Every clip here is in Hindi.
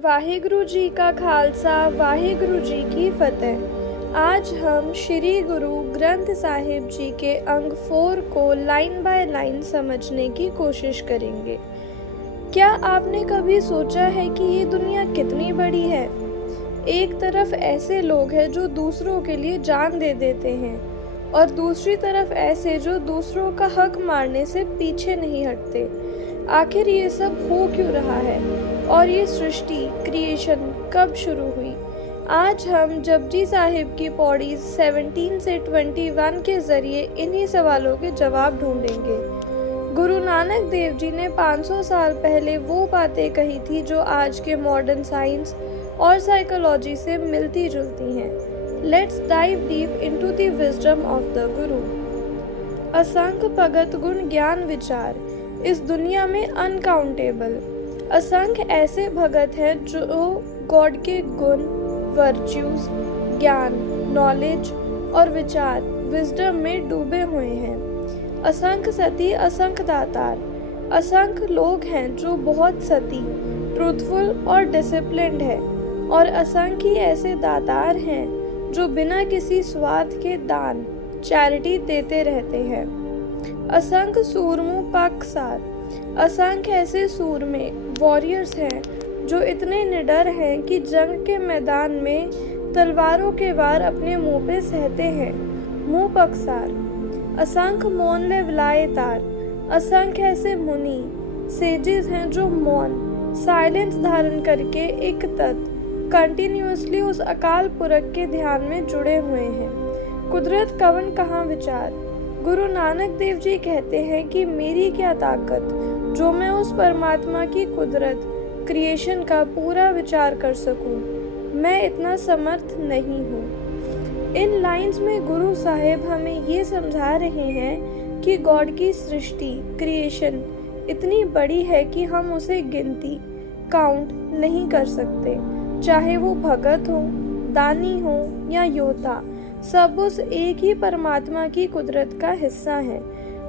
वाहिगुरु जी का खालसा वाहिगुरु जी की फतेह। आज हम श्री गुरु ग्रंथ साहिब जी के अंग 4 को लाइन बाय लाइन समझने की कोशिश करेंगे। क्या आपने कभी सोचा है कि ये दुनिया कितनी बड़ी है? एक तरफ ऐसे लोग हैं जो दूसरों के लिए जान दे देते हैं और दूसरी तरफ ऐसे जो दूसरों का हक मारने से पीछे नहीं हटते। आखिर ये सब हो क्यों रहा है और ये सृष्टि क्रिएशन कब शुरू हुई? आज हम जपजी साहिब की पौड़ीज 17 से 21 के जरिए इन्हीं सवालों के जवाब ढूंढेंगे। गुरु नानक देव जी ने 500 साल पहले वो बातें कही थी जो आज के मॉडर्न साइंस और साइकोलॉजी से मिलती जुलती हैं। Let's dive deep into the wisdom of the गुरु। असंख्य भगत गुण ज्ञान विचार इस दुनिया में अनकाउंटेबल। असंख्य ऐसे भगत हैं जो गॉड के गुण, वर्च्यूज, ज्ञान, नॉलेज और विचार, विजडम में डूबे हुए हैं। असंख्य सती, असंख्य दातार। असंख्य लोग हैं जो बहुत सती, ट्रूथफुल और डिसिप्लिन्ड है, और असंख्य ऐसे दातार हैं जो बिना किसी स्वार्थ के दान, चैरिटी देते रहते हैं। असंख्य सूरमू पाकसार। असंख्य ऐसे सूरमे वॉरियर्स हैं जो इतने निडर हैं कि जंग के मैदान में तलवारों के वार अपने मुंह पे सहते हैं। मुंह पकसार। असंख्य मौन ले विलायतार। असंख्य ऐसे मुनि सेजेस हैं जो मौन, साइलेंस धारण करके एक तत्व कंटिन्यूअसली उस अकाल पुरख के ध्यान में जुड़े हुए हैं। कुदरत कवन कहाँ विचार। गुरु नानक देव जी कहते हैं कि मेरी क्या ताकत जो मैं उस परमात्मा की कुदरत, क्रिएशन का पूरा विचार कर सकूं। मैं इतना समर्थ नहीं हूँ। इन लाइंस में गुरु साहिब हमें ये समझा रहे हैं कि गॉड की सृष्टि, क्रिएशन इतनी बड़ी है कि हम उसे गिनती, काउंट नहीं कर सकते। चाहे वो भगत हो, दानी हो या योद्धा, सब उस एक ही परमात्मा की कुदरत का हिस्सा है।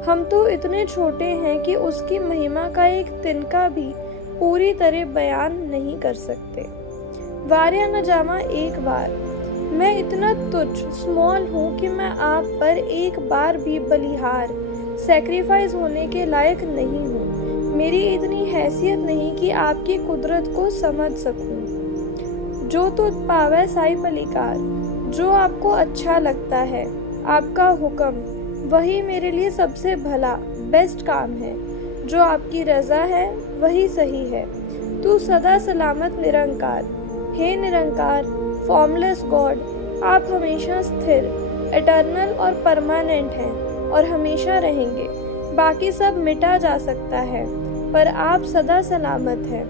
हम तो इतने छोटे हैं कि उसकी महिमा का एक तिनका भी पूरी तरह बयान नहीं कर सकते। वार्या न जामा एक बार। मैं इतना तुच्छ, स्मॉल हूँ कि मैं आप पर एक बार भी बलिहार, सैक्रिफाइस होने के लायक नहीं हूँ। मेरी इतनी हैसियत नहीं कि आपकी कुदरत को समझ सकूं। जो तुझ पावे साई पलिकार। जो आपको अच्छा लगता है, आपका हुक्म, वही मेरे लिए सबसे भला, बेस्ट काम है। जो आपकी रजा है वही सही है। तू सदा सलामत निरंकार। हे निरंकार, फॉर्मलेस गॉड, आप हमेशा स्थिर, एटर्नल और परमानेंट हैं और हमेशा रहेंगे। बाकी सब मिटा जा सकता है पर आप सदा सलामत हैं।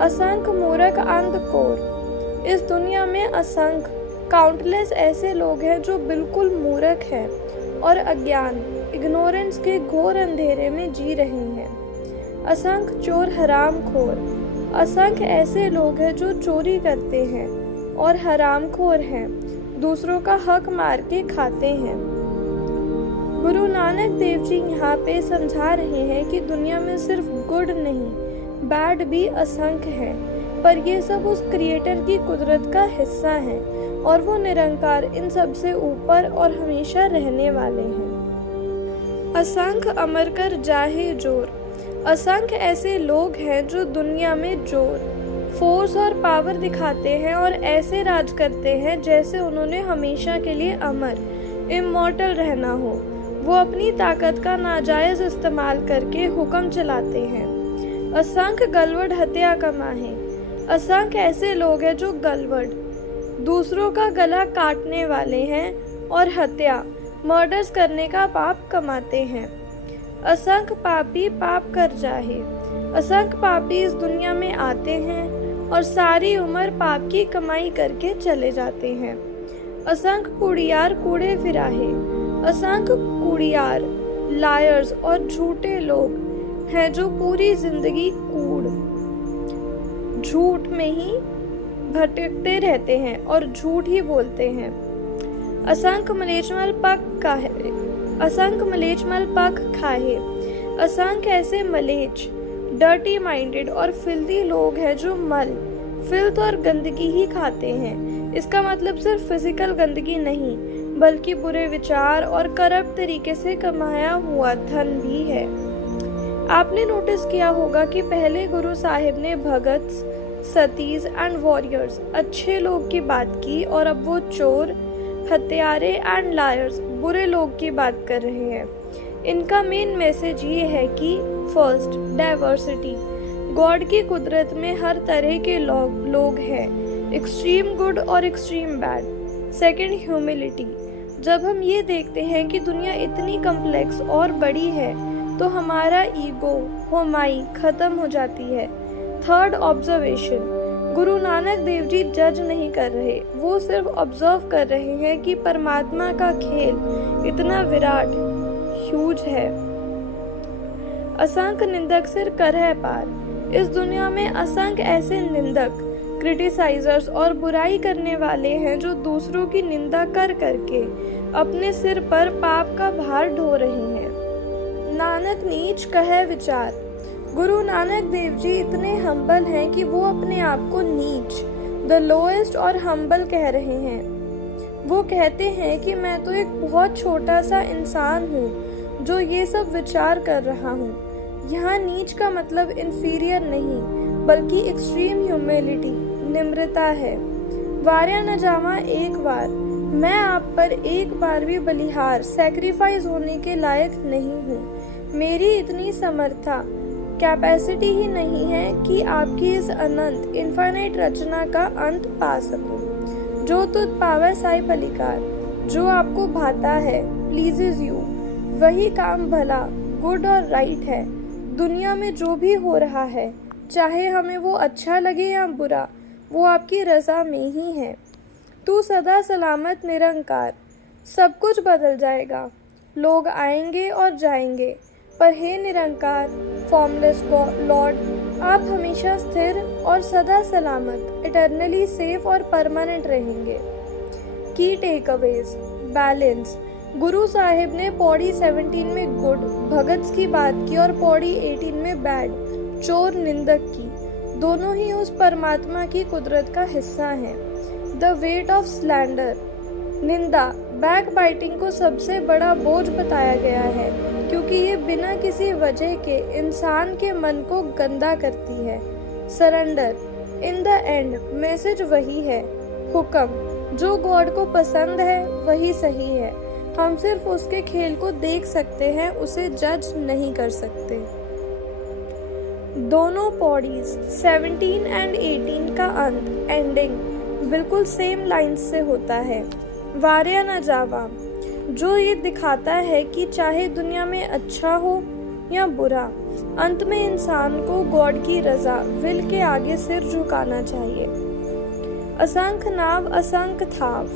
असंख्य मूर्ख अंधकोर। इस दुनिया में असंख्य, काउंटलेस ऐसे लोग हैं जो बिल्कुल मूर्ख हैं और अज्ञान, इग्नोरेंस के घोर अंधेरे में जी रहे हैं। असंख्य चोर हरामखोर। असंख्य ऐसे लोग हैं जो चोरी करते हैं और हरामखोर हैं, दूसरों का हक मार के खाते हैं। गुरु नानक देव जी यहाँ पे समझा रहे हैं कि दुनिया में सिर्फ गुड नहीं, बैड भी असंख्य है, पर ये सब उस क्रिएटर की कुदरत का हिस्सा है और वो निरंकार इन सब से ऊपर और हमेशा रहने वाले हैं। असंख्य अमर कर जाहे जोर। असंख्य ऐसे लोग हैं जो दुनिया में जोर, फोर्स और पावर दिखाते हैं और ऐसे राज करते हैं जैसे उन्होंने हमेशा के लिए अमर, इमॉर्टल रहना हो। वो अपनी ताकत का नाजायज इस्तेमाल करके हुक्म चलाते हैं। असंख्य गलवड हत्या कमाहे। असंख्य ऐसे लोग हैं जो गलवड, दूसरों का गला काटने वाले हैं और हत्या, मर्डर्स करने का पाप कमाते हैं। असंख्य पापी पाप कर जाहे। असंख्य पापी इस दुनिया में आते हैं और सारी उम्र पाप की कमाई करके चले जाते हैं। असंख्य कुड़ियार कूड़े फिराहे। असंख्य कुड़ियार, लायर्स और झूठे लोग हैं जो पूरी जिंदगी झूठ में ही भटकते रहते हैं और झूठ ही बोलते हैं। असंख्य मलेचमल पक खाहे। असंख्य ऐसे मलेच डर्टी माइंडेड और फिल्दी लोग हैं जो मल, फिल्थ और गंदगी ही खाते हैं। इसका मतलब सिर्फ फिजिकल गंदगी नहीं, बल्कि बुरे विचार और करप्ट तरीके से कमाया हुआ धन भी है। आपने नोटिस किया होगा कि पहले गुरु साहिब ने भगत्स, सतीज एंड वॉरियर्स, अच्छे लोग की बात की, और अब वो चोर, हत्यारे एंड लायर्स, बुरे लोग की बात कर रहे हैं। इनका मेन मैसेज ये है कि फर्स्ट, डाइवर्सिटी। गॉड की कुदरत में हर तरह के लोग हैं, एक्सट्रीम गुड और एक्सट्रीम बैड। Second, humility. जब हम ये देखते हैं कि दुनिया इतनी कम्प्लेक्स और बड़ी है तो हमारा ईगो, होमाई खत्म हो जाती है। Third, observation. गुरु नानक देव जी जज नहीं कर रहे, वो सिर्फ ऑब्जर्व कर रहे हैं कि परमात्मा का खेल इतना विराट, ह्यूज है। असंख्य निंदक सिर कर है पार। इस दुनिया में असंख्य ऐसे निंदक, क्रिटिसाइजर्स और बुराई करने वाले हैं जो दूसरों की निंदा कर करके अपने सिर पर पाप का भार ढो रहे हैं। नानक नीच कहे विचार। गुरु नानक देव जी इतने हम्बल हैं कि वो अपने आप को नीच, द लोएस्ट और हम्बल कह रहे हैं। वो कहते हैं कि मैं तो एक बहुत छोटा सा इंसान हूँ जो ये सब विचार कर रहा हूँ। यहाँ नीच का मतलब इंफीरियर नहीं, बल्कि एक्सट्रीम ह्यूमिलिटी, निम्रता है। वार्या न जावा एक बार, मैं आप पर एक बार भी बलिहार, सैक्रिफाइस होने के लायक नहीं हूँ। मेरी इतनी समर्था, कैपेसिटी ही नहीं है कि आपकी इस अनंत, इनफाइनाइट रचना का अंत पा सकूं। जो तुझ पावे साई पलिकार, जो आपको भाता है, प्लीजेज यू, वही काम भला, गुड और राइट है। दुनिया में जो भी हो रहा है, चाहे हमें वो अच्छा लगे या बुरा, वो आपकी रजा में ही है। तू सदा सलामत निरंकार। सब कुछ बदल जाएगा, लोग आएंगे और जाएंगे, पर हे निरंकार, फॉर्मलेस लॉर्ड, आप हमेशा स्थिर और सदा सलामत, इटर्नली सेफ और परमानेंट रहेंगे। की टेकअवेज, बैलेंस। गुरु साहिब ने पौड़ी 17 में गुड, भगत्स की बात की और पौड़ी 18 में बैड, चोर, निंदक की। दोनों ही उस परमात्मा की कुदरत का हिस्सा हैं। द वेट ऑफ स्लैंडर, निंदा, बैक बाइटिंग को सबसे बड़ा बोझ बताया गया है, क्योंकि ये बिना किसी वजह के इंसान के मन को गंदा करती है। Surrender, in the end message वही है, हुक्म। जो गॉड को पसंद है वही सही है। हम सिर्फ उसके खेल को देख सकते हैं, उसे जज नहीं कर सकते। दोनों पौड़ीज 17 एंड 18 का अंत, एंडिंग, बिल्कुल सेम लाइन्स से होता है। वार्या न जावा, जो ये दिखाता है कि चाहे दुनिया में अच्छा हो या बुरा, अंत में इंसान को गॉड की रजा, विल के आगे सिर झुकाना चाहिए। असंख्य नाव असंख्य थाव।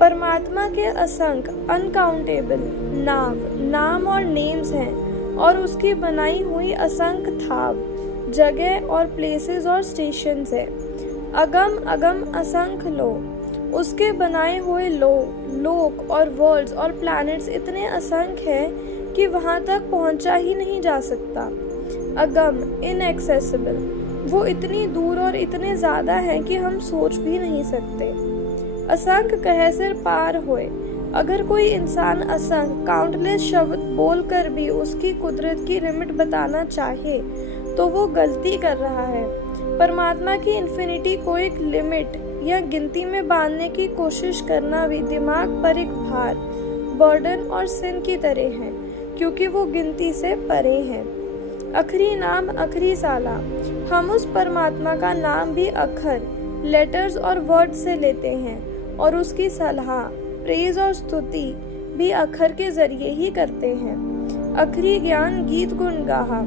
परमात्मा के असंख्य, अनकाउंटेबल नाव, नाम और नेम्स हैं, और उसकी बनाई हुई असंख्य थाव, जगह और प्लेसेस और स्टेशंस है। अगम अगम असंख्य उसके बनाए हुए लोक और वर्ल्ड्स और प्लैनेट्स इतने असंख्य हैं कि वहाँ तक पहुँचा ही नहीं जा सकता। अगम, इनएक्सेसिबल, वो इतनी दूर और इतने ज़्यादा हैं कि हम सोच भी नहीं सकते। असंख्य कहे सिर पार होए। अगर कोई इंसान असंख्य, काउंटलेस शब्द बोलकर भी उसकी कुदरत की लिमिट बताना चाहे तो वो गलती कर रहा है। परमात्मा की इन्फिनिटी को एक लिमिट या गिनती में बांधने की कोशिश करना भी दिमाग पर एक भार, बर्डन और सिन की तरह है, क्योंकि वो गिनती से परे हैं। आखिरी नाम आखिरी साला। हम उस परमात्मा का नाम भी अक्षर, लेटर्स और वर्ड से लेते हैं, और उसकी सलाह, प्रेज और स्तुति भी अक्षर के जरिए ही करते हैं। आखिरी ज्ञान गीत गुण गाहा।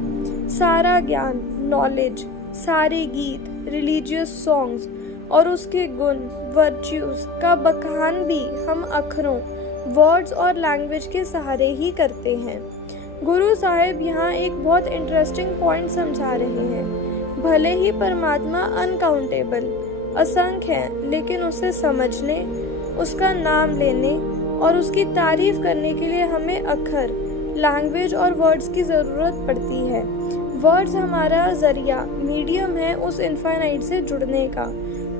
सारा ज्ञान, नॉलेज, सारे गीत, रिलीजियस सॉन्ग्स और उसके गुण, वर्च्यूज का बखान भी हम अक्षरों, वर्ड्स और लैंग्वेज के सहारे ही करते हैं। गुरु साहिब यहाँ एक बहुत इंटरेस्टिंग पॉइंट समझा रहे हैं। भले ही परमात्मा अनकाउंटेबल, असंख्य है, लेकिन उसे समझने, उसका नाम लेने और उसकी तारीफ करने के लिए हमें अक्षर, लैंग्वेज और वर्ड्स की ज़रूरत पड़ती है। वर्ड्स हमारा ज़रिया, मीडियम है उस इनफाइनाइट से जुड़ने का।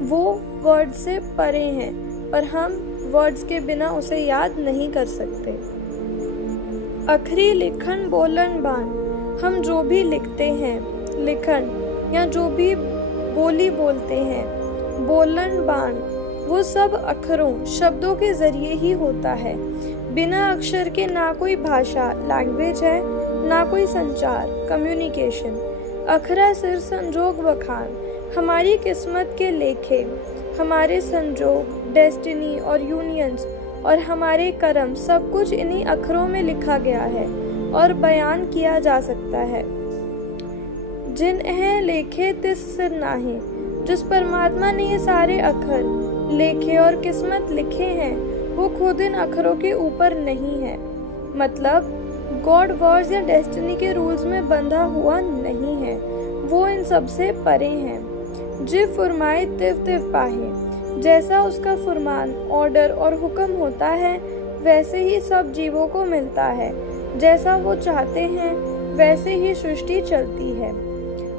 वो वर्ड से परे हैं, पर हम वर्ड्स के बिना उसे याद नहीं कर सकते। अखरी लिखन बोलन बान, हम जो भी लिखते हैं, लिखन या जो भी बोली बोलते हैं, बोलन बान, वो सब अक्षरों, शब्दों के ज़रिए ही होता है। बिना अक्षर के ना कोई भाषा, लैंग्वेज है, ना कोई संचार, कम्युनिकेशन। अखरा सिर संजोग वखान, हमारी किस्मत के लेखे, हमारे संजोग, डेस्टिनी और यूनियंस और हमारे कर्म, सब कुछ इन्हीं अक्षरों में लिखा गया है और बयान किया जा सकता है। जिन्हें लेखे तिस सिर नाहे, जिस परमात्मा ने ये सारे अक्षर लेखे और किस्मत लिखे हैं, वो खुद इन अक्षरों के ऊपर नहीं है। मतलब गॉड वर्ड्स या डेस्टिनी के रूल्स में बंधा हुआ नहीं है, वो इन सब से परे हैं। जिव फुरमाए तिव तिव पाहे, जैसा उसका फुरमान, ऑर्डर और हुक्म होता है, वैसे ही सब जीवों को मिलता है। जैसा वो चाहते हैं वैसे ही सृष्टि चलती है।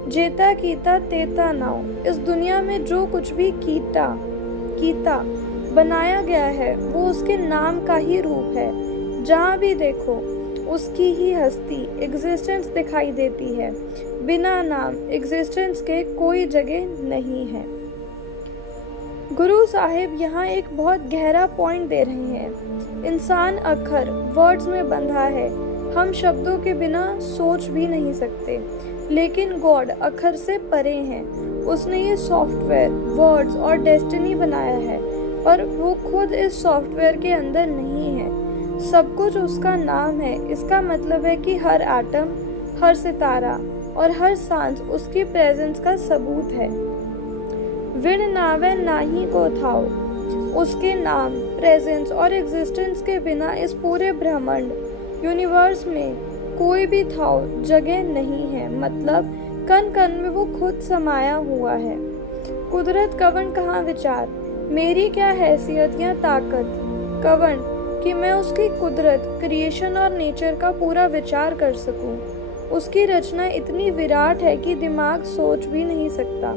जेता कीता तेता नाउ, इस दुनिया में जो कुछ भी कीता बनाया गया है, वो उसके नाम का ही रूप है। जहाँ भी देखो उसकी ही हस्ती, एग्जिस्टेंस दिखाई देती है। बिना नाम एग्जिस्टेंस के कोई जगह नहीं है। गुरु साहिब यहाँ एक बहुत गहरा पॉइंट दे रहे हैं। इंसान अक्षर, वर्ड्स में बंधा है। हम शब्दों के बिना सोच भी नहीं सकते, लेकिन गॉड अक्षर से परे हैं। उसने ये सॉफ्टवेयर, वर्ड्स और डेस्टिनी बनाया है, पर वो खुद इस सॉफ्टवेयर के अंदर नहीं है। सब कुछ उसका नाम है। इसका मतलब है कि हर एटम, हर सितारा और हर सांस उसकी प्रेजेंस का सबूत है। विण नावे नाही को थाओ, उसके नाम, प्रेजेंस और एग्जिस्टेंस के बिना इस पूरे ब्रह्मांड, यूनिवर्स में कोई भी थाओ, जगह नहीं है। मतलब कण कण में वो खुद समाया हुआ है। कुदरत कवन कहाँ विचार, मेरी क्या हैसियत या ताकत कवन कि मैं उसकी कुदरत, क्रिएशन और नेचर का पूरा विचार कर सकूं। उसकी रचना इतनी विराट है कि दिमाग सोच भी नहीं सकता।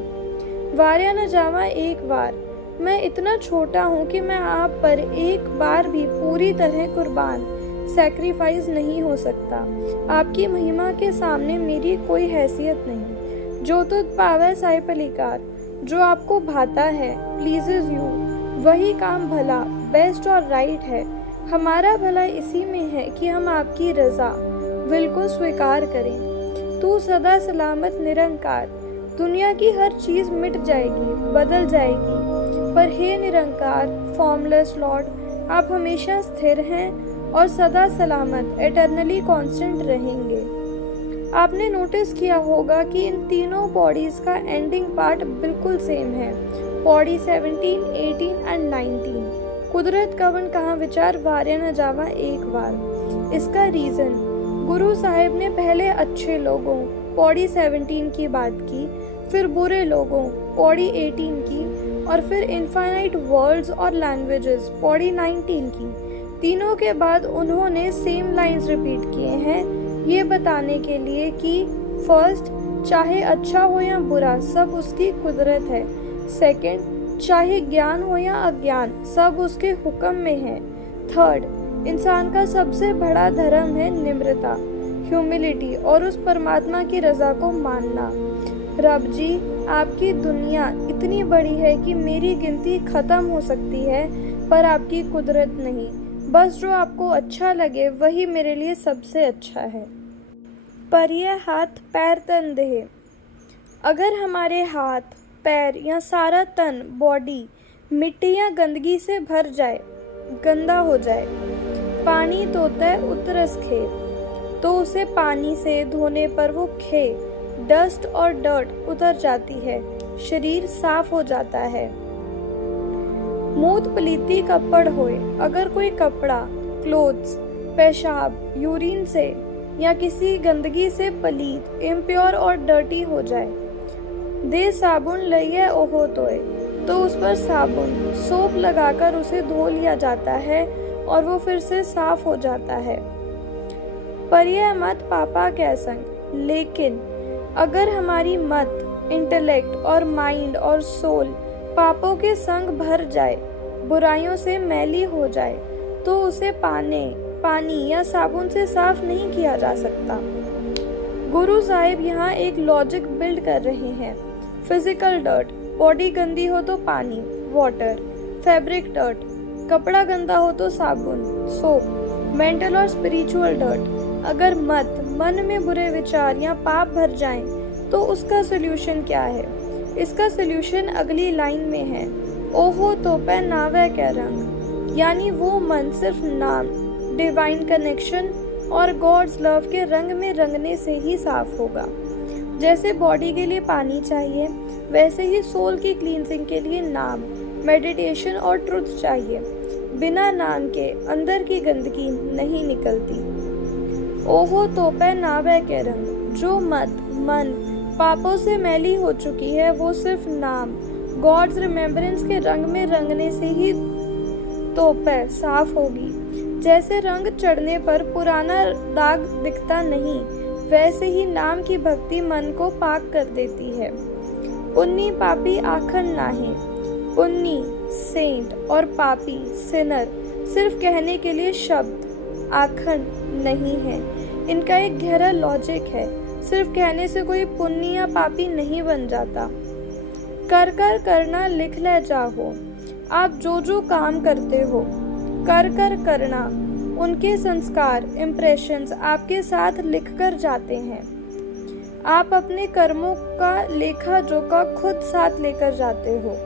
वार्या न जावा एक बार, मैं इतना छोटा हूँ कि मैं आप पर एक बार भी पूरी तरह कुर्बान, सैक्रिफाइस नहीं हो सकता। आपकी महिमा के सामने मेरी कोई हैसियत नहीं। जो तुझ पावे साइपलिकार, जो आपको भाता है, प्लीजेज यू, वही काम भला, बेस्ट और राइट है। हमारा भला इसी में है कि हम आपकी रजा, विल को स्वीकार करें। तू सदा सलामत निरंकार, दुनिया की हर चीज मिट जाएगी, बदल जाएगी, पर हे निरंकार, फॉर्मलेस लॉर्ड, आप हमेशा स्थिर हैं और सदा सलामत, एटर्नली कांस्टेंट रहेंगे। आपने नोटिस किया होगा कि इन तीनों बॉडीज का एंडिंग पार्ट बिल्कुल सेम है। Body 17, 18 and 19। कुदरत कवन कहाँ विचार, वार्या न जावा एक बार। इसका रीजन, गुरु साहिब ने पहले अच्छे लोगों, बॉडी 17 की बात की, फिर बुरे लोगों, बॉडी 18 की, और फिर इनफाइनाइट वर्ल्ड्स और लैंग्वेजेस, बॉडी 19 की। तीनों के बाद उन्होंने सेम लाइंस रिपीट किए हैं, ये बताने के लिए कि फर्स्ट, चाहे अच्छा हो या बुरा, सब उसकी कुदरत है। सेकंड, चाहे ज्ञान हो या अज्ञान, सब उसके हुक्म में है। थर्ड, इंसान का सबसे बड़ा धर्म है निम्रता, ह्यूमिलिटी और उस परमात्मा की रजा को मानना। रब जी, आपकी दुनिया इतनी बड़ी है कि मेरी गिनती खत्म हो सकती है, पर आपकी कुदरत नहीं। बस जो आपको अच्छा लगे वही मेरे लिए सबसे अच्छा है। पर यह हाथ पैर तन देह, अगर हमारे हाथ, पैर या सारा तन, बॉडी मिट्टी या गंदगी से भर जाए, गंदा हो जाए, पानी तोते उतरस खे, तो उसे पानी से धोने पर वो खे, डस्ट और डर्ट उतर जाती है, शरीर साफ हो जाता है। मूत पलीती कपड़ होए, अगर कोई कपड़ा, क्लोथ्स, पेशाब, यूरिन से या किसी गंदगी से पलीत, इम्प्योर और डर्टी हो जाए, दे साबुन लइए ओहो तोए, तो उस पर साबुन, सोप लगाकर उसे धो लिया जाता है और वो फिर से साफ हो जाता है। पर यह मत पापा के संग। लेकिन अगर हमारी मत, इंटेलेक्ट और माइंड और सोल पापों के संग भर जाए, बुराइयों से मैली हो जाए, तो उसे पानी या साबुन से साफ नहीं किया जा सकता। गुरु साहिब यहाँ एक लॉजिक बिल्ड कर रहे हैं। फिजिकल डर्ट, बॉडी गंदी हो तो पानी, वाटर। फैब्रिक डर्ट, कपड़ा गंदा हो तो साबुन, सोप। मेंटल और स्पिरिचुअल डर्ट, अगर मन में बुरे विचार या पाप भर जाएं, तो उसका सोल्यूशन क्या है? इसका सोल्यूशन अगली लाइन में है। ओहो तो पे नावे के रंग, यानी वो मन सिर्फ नाम, डिवाइन कनेक्शन और गॉड्स लव के रंग में रंगने से ही साफ होगा। जैसे बॉडी के लिए पानी चाहिए, वैसे ही सोल की क्लींजिंग के लिए नाम, मेडिटेशन और ट्रुथ चाहिए। बिना नाम के अंदर की गंदगी नहीं निकलती। ओहो तो पे नावे के रंग, जो मन पापों से मैली हो चुकी है, वो सिर्फ नाम, गॉड्स रिमेम्बरेंस के रंग में रंगने से ही तो पे साफ होगी। जैसे रंग चढ़ने पर पुराना दाग दिखता नहीं, वैसे ही नाम की भक्ति मन को पाक कर देती है। पुन्नी पापी आखन नाहे, पुन्नी सेंट और पापी सिनर सिर्फ कहने के लिए शब्द, आखन नहीं है। इनका एक गहरा लॉजिक है। सिर्फ कहने से कोई पुण्य या पापी नहीं बन जाता। कर करना लिख ले जाओ। आप जो काम करते हो, कर करना, उनके संस्कार, इम्प्रेशंस आपके साथ लिख कर जाते हैं। आप अपने कर्मों का लेखा जोखा खुद साथ लेकर जाते हो।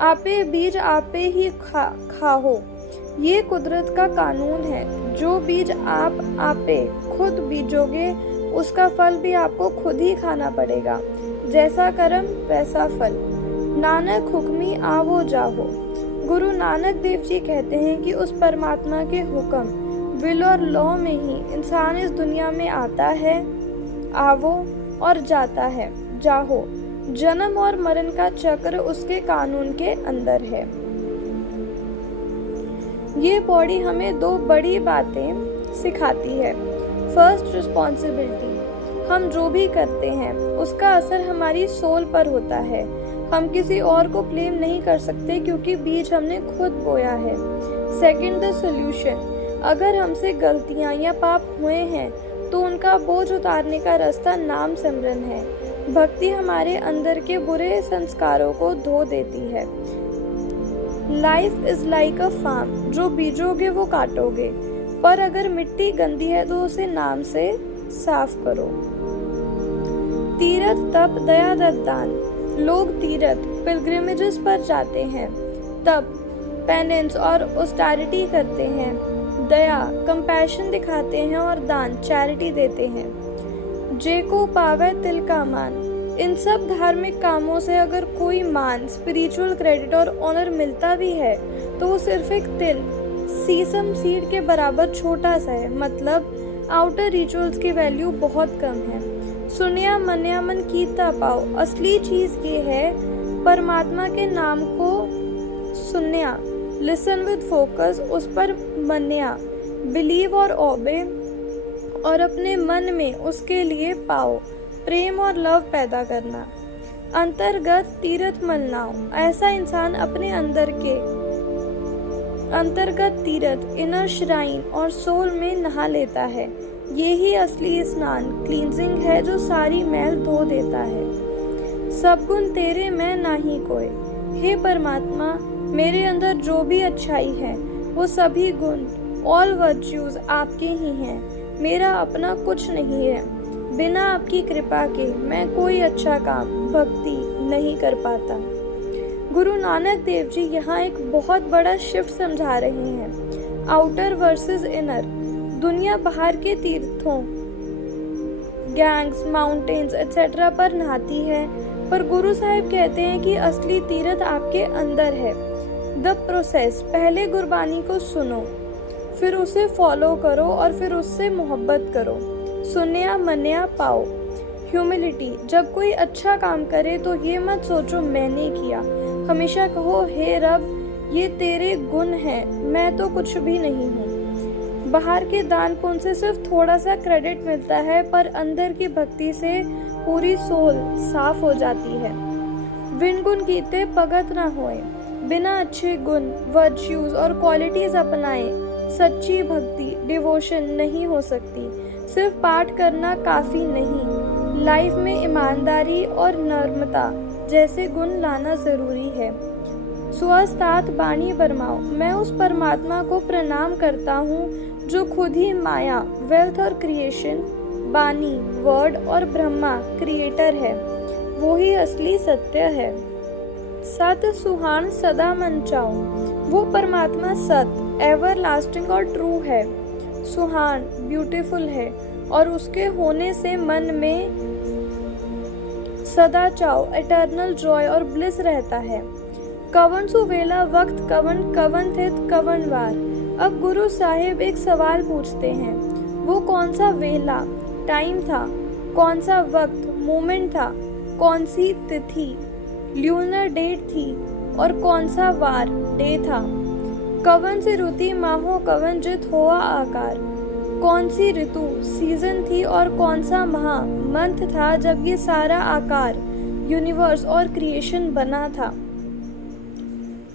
आपे बीज आपे ही खाओ, ये कुदरत का कानून है। जो बीज आप आपे खुद बीजोगे, उसका फल भी आपको खुद ही खाना पड़ेगा। जैसा कर्म वैसा फल। नानक हुक्मी आवो जाहो। गुरु नानक देव जी कहते हैं कि उस परमात्मा के हुक्म, विल और लॉ में ही इंसान इस दुनिया में आता है, आवो और जाता है, जाहो। जन्म और मरण का चक्र उसके कानून के अंदर है। ये बॉडी हमें दो बड़ी बातें सिखाती है। First, responsibility. हम जो भी करते हैं उसका असर हमारी सोल पर होता है। हम किसी और को ब्लेम नहीं कर सकते क्योंकि बीज हमने खुद बोया है। Second, the solution. अगर हमसे गलतियां या पाप हुए हैं तो उनका बोझ उतारने का रास्ता नाम सिमरन है। भक्ति हमारे अंदर के बुरे संस्कारों को धो देती है। Life is like a farm, जो बीजोगे वो काटोगे, पर अगर मिट्टी गंदी है तो उसे नाम से साफ करो। तीर्थ, तप, दया, दान। लोग तीर्थ, पिलग्रिमेजेस पर जाते हैं, तप, पेनेंस और ऑस्टेरिटी करते हैं, दया, कंपैशन दिखाते हैं और दान, चैरिटी देते हैं। जे को पावे तिल का मान। इन सब धार्मिक कामों से अगर कोई मान, स्पिरिचुअल क्रेडिट और ऑनर मिलता भी है तो वो सिर्फ एक तिल, सीसम सीड के बराबर छोटा सा है। मतलब आउटर रिचुअल्स की वैल्यू बहुत कम है। सुनिया मन्या मन कीता पाओ। असली चीज ये है परमात्मा के नाम को सुनया, लिसन विद फोकस, उस पर मन्या, बिलीव और ओबे, और अपने मन में उसके लिए पाओ, प्रेम और लव पैदा करना। अंतर्गत तीर्थ मलनाओ। ऐसा इंसान अपने अंतर्गत तीर्थ, इनर श्राइन और सोल में नहा लेता है। यही असली स्नान, क्लींजिंग है जो सारी मैल धो देता है। सब गुण तेरे में नाही कोई। हे परमात्मा, मेरे अंदर जो भी अच्छाई है वो सभी गुण, ऑल वर्च्यूज आपके ही हैं। मेरा अपना कुछ नहीं है। बिना आपकी कृपा के मैं कोई अच्छा काम, भक्ति नहीं कर पाता। गुरु नानक देव जी यहाँ एक बहुत बड़ा शिफ्ट समझा रहे हैं। Outer versus inner. दुनिया बाहर के तीर्थों, गैंग्स, माउंटेन्स एटसेट्रा पर नहाती है, पर गुरु साहिब कहते हैं कि असली तीर्थ आपके अंदर है। The process. पहले गुरबानी को सुनो, फिर उसे फॉलो करो और फिर उससे मोहब्बत करो। सुनया मन्या पाओ। ह्यूमिलिटी। जब कोई अच्छा काम करे तो ये मत सोचो मैंने किया, हमेशा कहो हे रब ये तेरे गुण हैं, मैं तो कुछ भी नहीं हूँ। बाहर के दान पुण्य से सिर्फ थोड़ा सा क्रेडिट मिलता है, पर अंदर की भक्ति से पूरी सोल साफ हो जाती है। विन गुण कीते भगत ना होए, बिना अच्छे गुण वर्च्यूज और क्वालिटीज अपनाए सच्ची भक्ति डिवोशन नहीं हो सकती। सिर्फ पाठ करना काफी नहीं, लाइफ में ईमानदारी और नम्रता जैसे गुण लाना जरूरी है। स्वस्तात बाणी बरमाओ, मैं उस परमात्मा को प्रणाम करता हूँ जो खुद ही माया वेल्थ और क्रिएशन, बानी वर्ड और ब्रह्मा क्रिएटर है। वो ही असली सत्य है। सत सुहान सदा मन चाओ, वो परमात्मा सत एवर लास्टिंग और ट्रू है। सुहान ब्यूटीफुल है और उसके होने से मन में सदा चाओ एटर्नल जॉय और ब्लिस रहता है। कवन सुवेला वक्त कवन कवन थित कवन वार। अब गुरु साहिब एक सवाल पूछते हैं, वो कौन सा वेला टाइम था, कौन सा वक्त मोमेंट था, कौन सी तिथि ल्यूनर डेट थी और कौन सा वार डे था। कवन सी ऋतु माहो कवन जित हुआ आकार, कौन सी ऋतु सीजन थी और कौन सा माह मंथ था जब ये सारा आकार यूनिवर्स और क्रिएशन बना था।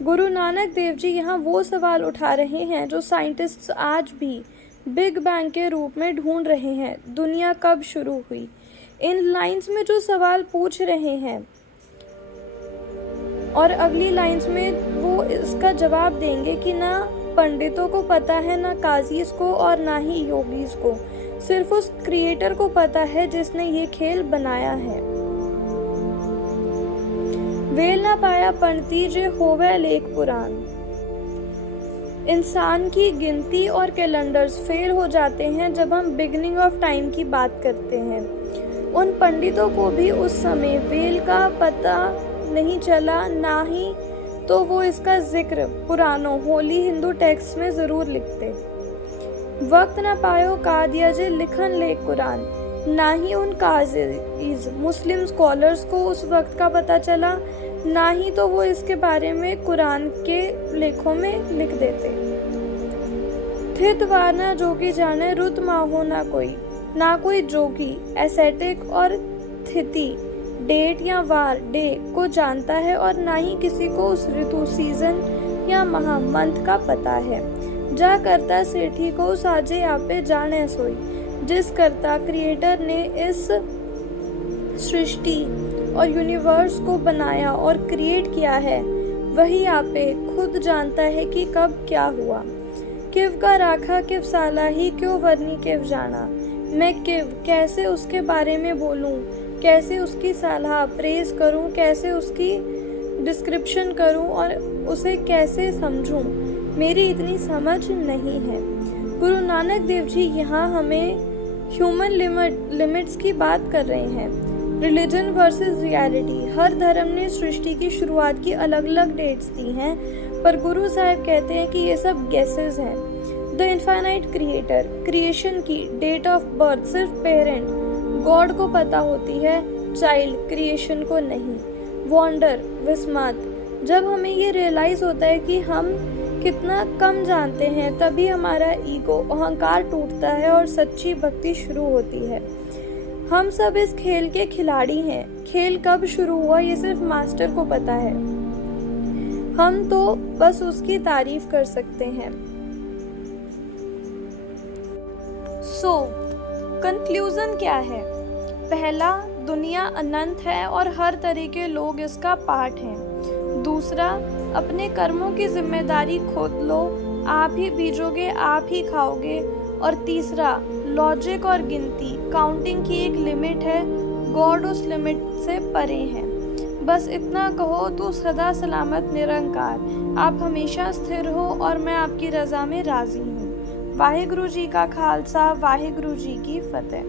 गुरु नानक देव जी यहाँ वो सवाल उठा रहे हैं जो साइंटिस्ट्स आज भी बिग बैंग के रूप में ढूंढ रहे हैं। दुनिया कब शुरू हुई, इन लाइंस में जो सवाल पूछ रहे हैं और अगली लाइंस में वो इसका जवाब देंगे कि ना पंडितों को पता है, ना काजीज को और ना ही योगीज को, सिर्फ उस क्रिएटर को पता है जिसने ये खेल बनाया है। वेल ना पाया पंडिती जे होवे लेख पुराण। इंसान की गिनती और कैलेंडर्स फेल हो जाते हैं जब हम बिगिनिंग ऑफ टाइम की बात करते हैं। उन पंडितों को भी उस समय वेल का पता नहीं चला, ना ही तो वो इसका जिक्र पुरानों होली हिंदू टेक्स्ट में जरूर लिखते। वक्त ना पायो कादिया जे लिखन लेख कुरान, ना ही उन काजीज मुस्लिम स्कॉलर्स को उस वक्त का पता चला, ना ही तो वो इसके बारे में कुरान के लेखों में लिख देते। थित वारना जोगी जाने रुत माहो ना कोई जोगी एसेटिक और थिति डेट या वार डे को जानता है और ना ही किसी को उस ऋतु सीजन या माह मंथ का पता है। जा करता सेठी को साजे आपे जाने सोई, जिस करता क्रिएटर ने इस सृष्टि और यूनिवर्स को बनाया और क्रिएट किया है, वही आपे खुद जानता है कि कब क्या हुआ। किव का राखा किव साला ही क्यों वरनी किव जाना, मैं किव कैसे उसके बारे में बोलूं, कैसे उसकी सलाह प्रेज करूं, कैसे उसकी डिस्क्रिप्शन करूं और उसे कैसे समझूं, मेरी इतनी समझ नहीं है। गुरु नानक देव जी यहाँ हमें ह्यूमन लिमिट्स की बात कर रहे हैं। Religion versus reality. हर धर्म ने सृष्टि की शुरुआत की अलग अलग डेट्स दी हैं, पर गुरु साहिब कहते हैं कि ये सब गेसेस हैं। द इनफाइनाइट क्रिएटर, क्रिएशन की डेट ऑफ बर्थ सिर्फ पेरेंट गॉड को पता होती है, चाइल्ड क्रिएशन को नहीं। वॉन्डर विस्मात। जब हमें ये रियलाइज होता है कि हम कितना कम जानते हैं, तभी हमारा ईगो अहंकार टूटता है और सच्ची भक्ति शुरू होती है। हम सब इस खेल के खिलाड़ी हैं। खेल कब शुरू हुआ ये सिर्फ मास्टर को पता है, हम तो बस उसकी तारीफ कर सकते हैं। कंक्लूजन क्या है? पहला, दुनिया अनंत है और हर तरह के लोग इसका पार्ट हैं। दूसरा, अपने कर्मों की जिम्मेदारी खुद लो, आप ही बीजोगे आप ही खाओगे। और तीसरा, लॉजिक और गिनती काउंटिंग की एक लिमिट है, गॉड उस लिमिट से परे है। बस इतना कहो तो सदा सलामत निरंकार, आप हमेशा स्थिर हो और मैं आपकी रजा में राजी हूँ। वाहिगुरु जी का खालसा, वाहिगुरु जी की फतेह।